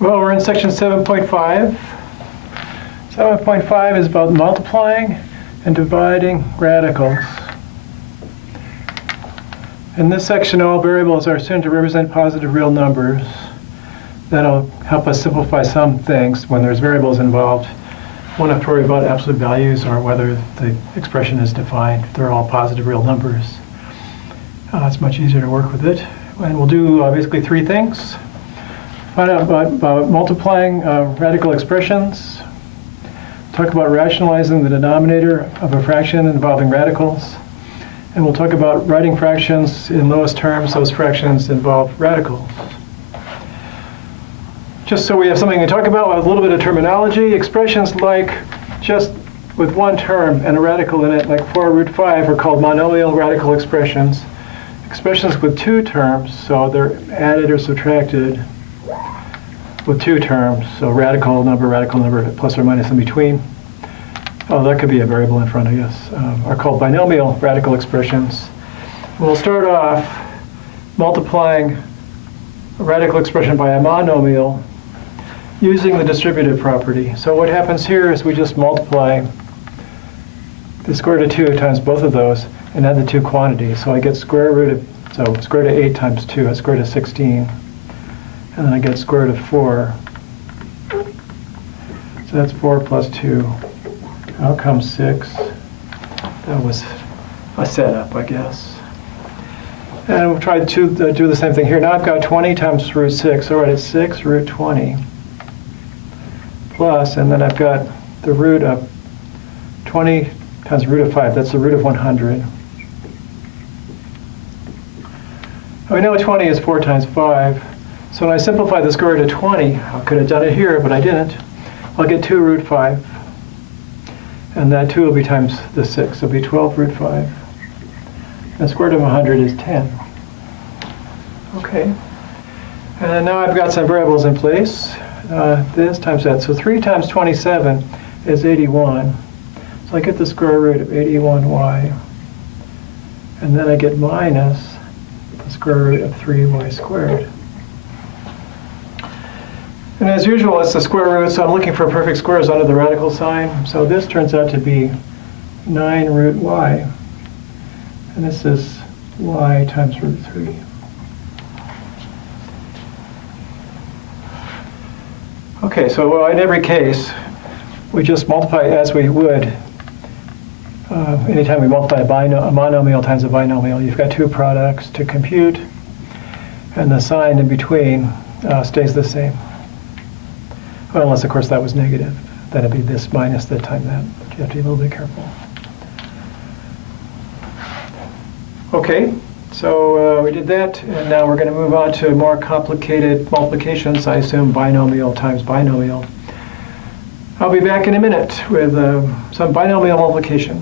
Well, we're in section 7.5. 7.5 is about multiplying and dividing radicals. In this section, all variables are assumed to represent positive real numbers. That'll help us simplify some things when there's variables involved. We won't have to worry about absolute values or whether the expression is defined. They're all positive real numbers. It's much easier to work with it. And we'll do basically three things. Find out about multiplying radical expressions. Talk about rationalizing the denominator of a fraction involving radicals. And we'll talk about writing fractions in lowest terms. Those fractions involve radicals. Just so we have something to talk about with a little bit of terminology, expressions like just with one term and a radical in it, like 4 root 5, are called monomial radical expressions. Expressions with two terms, so they're added or subtracted with two terms, so radical number, plus or minus in between. Oh, that could be a variable in front of us, are called binomial radical expressions. And we'll start off multiplying a radical expression by a monomial using the distributive property. So what happens here is we just multiply the square root of 2 times both of those and add the two quantities. So I get square root of, so square root of 8 times 2, that's square root of 16. And then I get square root of 4. So that's 4 plus 2. Out comes 6. That was a setup, I guess. And we'll try to do the same thing here. Now I've got 20 times root 6. All right, it's 6 root 20. Plus, and then I've got the root of 20 times root of 5. That's the root of 100. We know 20 is 4 times 5. So when I simplify the square root of 20, I could have done it here, but I didn't. I'll get 2 root 5. And that 2 will be times the 6. So it'll be 12 root 5. And the square root of 100 is 10. Okay. And now I've got some variables in place. This times that. So 3 times 27 is 81. So I get the square root of 81y. And then I get minus the square root of 3y squared. And as usual, it's the square root, so I'm looking for perfect squares under the radical sign. So this turns out to be 9 root y. And this is y times root 3. Okay, so in every case, we just multiply as we would anytime we multiply a monomial times a binomial. You've got two products to compute, and the sign in between stays the same. Well, unless, of course, that was negative. Then it'd be this minus that time that. But you have to be a little bit careful. Okay, so we did that, and now we're going to move on to more complicated multiplications. I assume binomial times binomial. I'll be back in a minute with some binomial multiplication.